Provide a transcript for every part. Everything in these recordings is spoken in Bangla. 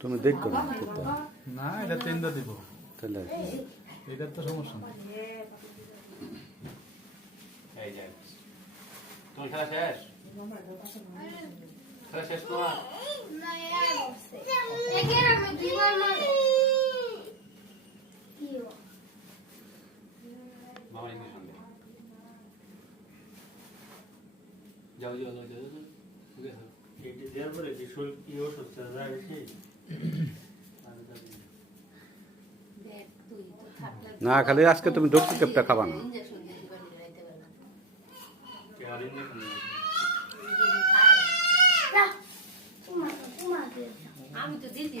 তুমি দেখো না, এটা তিনটা দিব তাহলে এটার তো সমস্যা না। তোমার খেলা শেষ? খেলা শেষ তোমার? মামা ইংলিশ শুনবে। যাও যাও যাও যাও যাও। ঠিক আছে। এটি দেওয়ার পরে কি শরীর কি ওষুধ দেওয়া বেশি? না খালি আজকে তুমি ডক্টর কেপটা খাবা না। আমি তো দিদি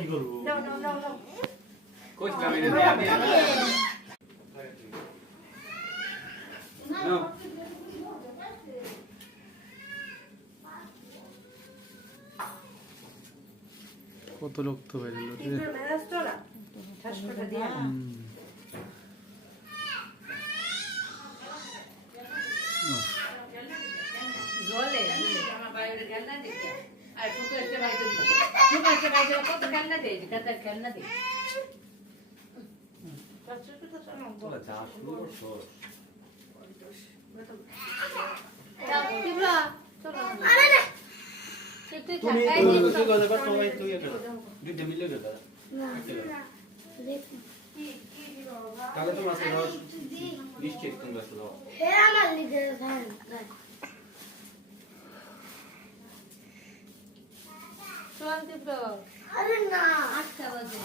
কি করবো? কত লোক তো বেরিয়ে জলে আমার বাইরে খেলনা দেখি আর ছোট একটা বাইরে দিই ছোট একটা বাইরে কত খেলনা দেয় কত খেলনা দেয় তোরা যা শুরু করছো। দুইটা মিলে গেল। তাহলে তোমার আজকে রস নিশ্চিত তোমরা শুরু। আরে না আচ্ছা বাজে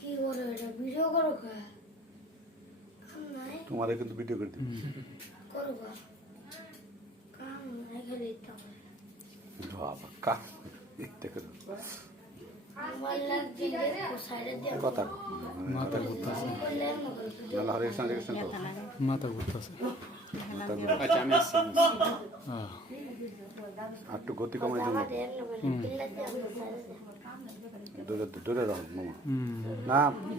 কি করো এটা ভিডিও করো তোমাদের কিন্তু ভিডিও করে দিই করো কাম নাই খালি বাবা কা দেখতে করো মোবাইল লাগিয়ে সাইডে দিয়ে কথা মাথা ঘুরতেছে নালা হরে কৃষ্ণ কৃষ্ণ তো মাথা ঘুরতেছে আচ্ছা আমি আসছি। আর একটু গতি কমাই দেবো দূরে দূরে রাখো মামা না